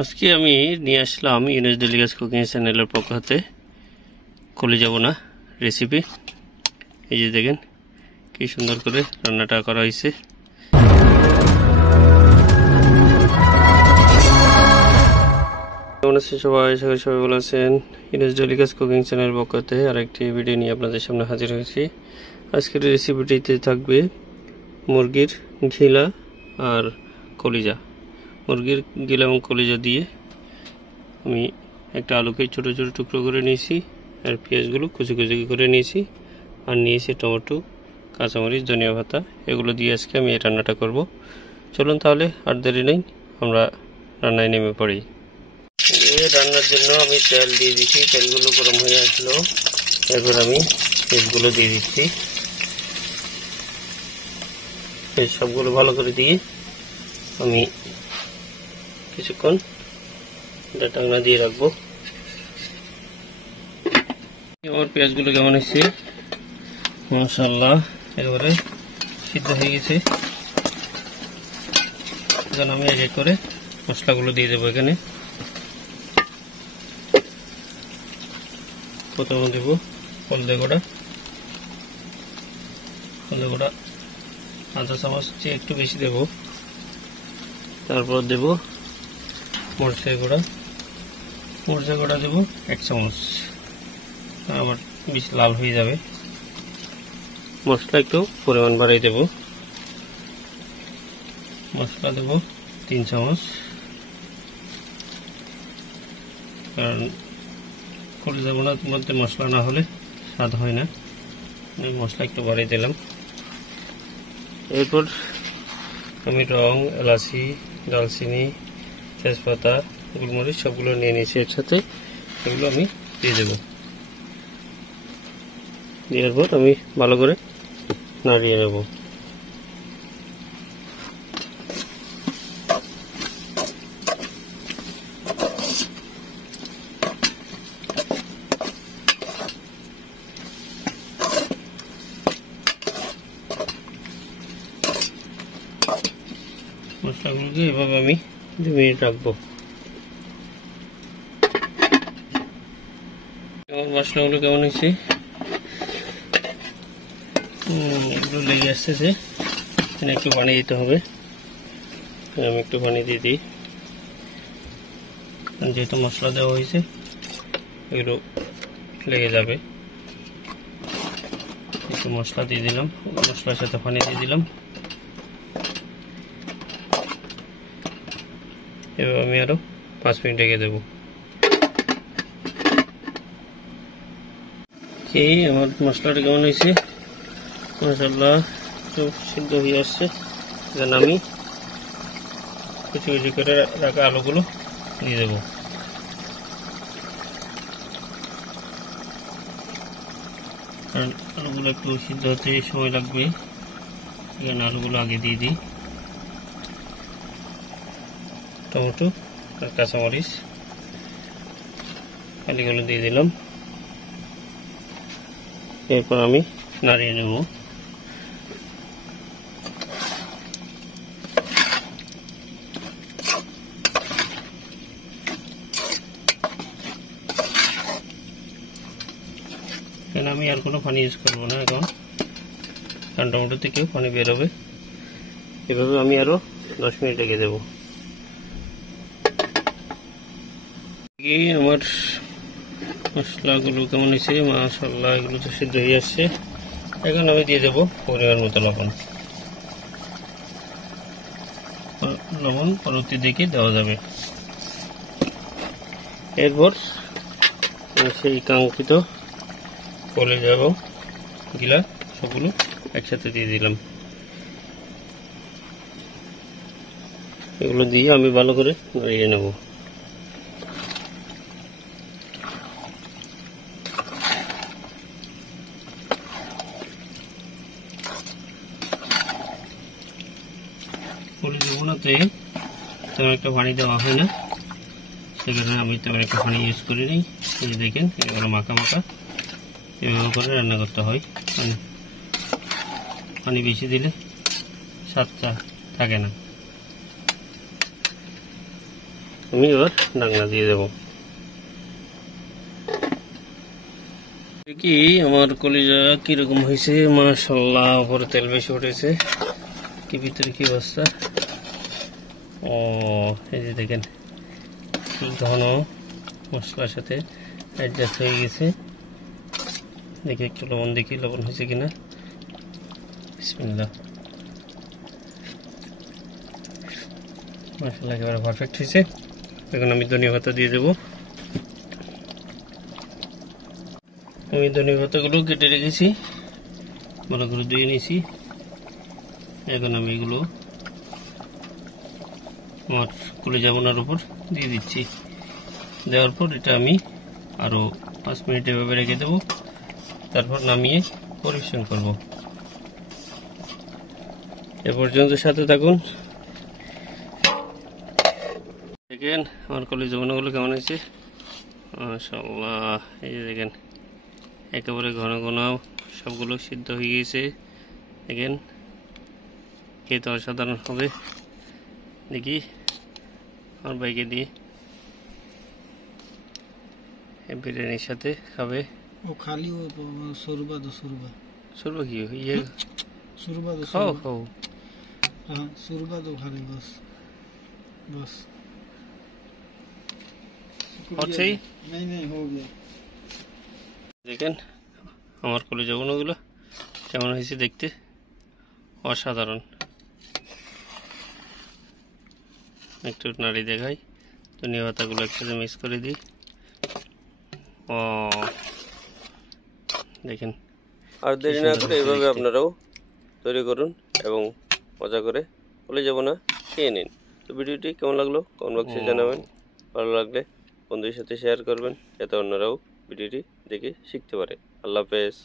আজকে আমি নিয়ে আসলাম ইউনুস ডেলিগাস কুকিং চ্যানেলের পক্ষ হতে কলিজা বোনা রেসিপি। এই যে দেখেন কি সুন্দর করে রান্নাটা করা হয়েছে। কেমন আছেন সবাই? সবাই ভালো আছেন? ইউনুস ডেলিগাস কুকিং চ্যানেলের পক্ষ হতে আরেকটি ভিডিও নিয়ে আপনাদের সামনে হাজির হয়েছি। আজকের রেসিপিটিতে থাকবে মুরগির ঘিলা আর কলিজা। মুরগির গিলা এবং কলিজা দিয়ে আমি একটা আলুকে ছোটো ছোটো টুকরো করে নিয়েছি, আর পেঁয়াজগুলো কুচি কুচি করে নিয়েছি, আর নিয়েছি টমেটো, কাঁচামরিচ, ধনিয়া পাতা। এগুলো দিয়ে আজকে আমি এই রান্নাটা করব। চলুন তাহলে আর দেরি নেই, আমরা রান্নায় নেমে পড়ি। এই রান্নার জন্য আমি তেল দিয়ে দিচ্ছি। তেলগুলো গরম হয়ে আসলো, এরপর আমি পেঁয়াজগুলো দিয়ে দিচ্ছি। সবগুলো ভালো করে দিয়ে আমি কিছুক্ষণ ঢাকনা দিয়ে রাখবো। আমার পেঁয়াজগুলো কেমন হয়েছে? মাশাআল্লাহ, এবারে সিদ্ধ হয়ে গেছে। এখন আমি এক এক করে মশলাগুলো দিয়ে দেবো। এখানে প্রথমে দেবো হলদে গুঁড়া আধা চামচ চেয়ে একটু বেশি দেবো। তারপর দেবো মরিচের গুঁড়া দেবো 1 চামচ, আবার বেশি লাল হয়ে যাবে। মশলা একটু পরিমাণ বাড়িয়ে দেবো। মশলা দেবো 3 চামচ, কারণ কলিজা বোনার মধ্যে মশলা না হলে স্বাদ হয় না, মশলা একটু বাড়িয়ে দিলাম। এরপর আমি লং, এলাচি, দালচিনি, তেজপাতা, গোলমরিচ সবগুলো নিয়ে নিয়েছি একসাথে। এগুলো আমি দিয়ে দেবো। দেওয়ার পর আমি ভালো করে নাড়িয়ে নেব। মশলাগুলোকে এভাবে আমি 2 মিনিট রাখবো। আমার মশলাগুলো কেমন হয়েছে? এগুলো লেগে আসতেছে, এখানে একটু পানি দিতে হবে। আমি একটু পানি দিয়ে দিই, যেহেতু মশলা দেওয়া হয়েছে এগুলো লেগে যাবে। একটু মশলা দিয়ে দিলাম, মশলার সাথে পানি দিয়ে দিলাম। এবার আমি আরো 5 মিনিট রেখে দেবো। এই আমার মশলাটা কেমন হয়েছে? মাশাআল্লাহ, খুব সিদ্ধ হয়ে আসছে। এখানে আমি কুচি কুচি করে রাখা আলুগুলো দিয়ে দেবো। কারণ আলুগুলো একটু সিদ্ধ হতে সময় লাগবে, এখানে আলুগুলো আগে দিয়ে দিই। টমেটো আর কাঁচামরিচ আলুগুলো দিয়ে দিলাম। এরপর আমি নাড়িয়ে নেব। এখানে আমি আর কোনো পানি ইউজ করবো না এখন, কারণ টমেটো থেকেও পানি বেরোবে। এভাবে আমি আরো 10 মিনিট রেখে দেবো। আমার মশলাগুলো কেমন হয়েছে? মাশাআল্লাহ, এগুলো তো সিদ্ধ হয়ে আসছে। এখন আমি দিয়ে দেবো পরিমাণ মতো লবণ। পরবর্তী দেখে দেওয়া যাবে। এরপর সেই কাঙ্ক্ষিত কলিজা এবং গিলা সবগুলো একসাথে দিয়ে দিলাম। এগুলো দিয়ে আমি ভালো করে নাড়িয়ে নেব। কলিজা বোনাতে তেমন একটা পানি দেওয়া হয় না, সেখানে আমি তেমন একটা পানি ইউজ করি নি। এই যে দেখেন, এগুলো মাখা মাখা এভাবে করে রান্না করতে হয়। পানি বেশি দিলে স্বাদটা থাকে না। আমি এবার ডাকনা দিয়ে দেবো। কি আমার কলিজা কিরকম হয়েছে, মাশাআল্লাহ, উপরে তেল বেশি উঠেছে। কি ভিতরে কি অবস্থা, ও এই যে দেখেন কি ঘন মশলার সাথে অ্যাডজাস্ট হয়ে গেছে। দেখি একটু লবণ, দেখি লবণ হয়েছে কিনা। বিসমিল্লাহ, মাশাআল্লাহ একেবারে পারফেক্ট হয়েছে। এখন আমি ধনিয়া পাতা দিয়ে দেবো। আমি ধনিয়া পাতাগুলো কেটে রেখেছি, ভালো করে ধুয়ে নিয়েছি। এখন আমি এগুলো আমার কলিজা বোনার উপর দিয়ে দিচ্ছি। দেওয়ার পর এটা আমি আরও 5 মিনিট এভাবে রেখে দেবো, তারপর নামিয়ে পরিবেশন করব। এ পর্যন্ত সাথে থাকুন। দেখেন আমার কলিজা বোনাগুলো কেমন হয়েছে, মাশাআল্লাহ। এই যে দেখেন একেবারে ঘন ঘন সবগুলো সিদ্ধ হয়ে গিয়েছে। দেখেন খেতে অসাধারণ হবে। দেখি আমার ভাইকে দিয়ে বিরিয়ানির সাথে খাবে। ও খালি ও সুরবা দো সুরবা। সুরবা কি ইয়ে? সুরবা দো, খাও খাও। হ্যাঁ সুরবা দো খালি, বস বস। হচ্ছেই। नहीं नहीं हो गया। দেখেন আমার কলিজা বোনাগুলো কেমন হয়েছে দেখতে, অসাধারণ। একটু নাড়ি দেখাই, ধনিয়া পাতাগুলো একসাথে মিক্স করে দিই। ও দেখেন, আর দেরি না করে এইভাবে আপনারাও তৈরি করুন এবং মজা করে কলিজা বোনা খেয়ে নিন। তো ভিডিওটি কেমন লাগলো কমেন্ট বক্সে জানাবেন। ভালো লাগলে বন্ধুদের সাথে শেয়ার করবেন, যাতে অন্যরাও ভিডিওটি দেখে শিখতে পারে। আল্লাহ হাফেজ।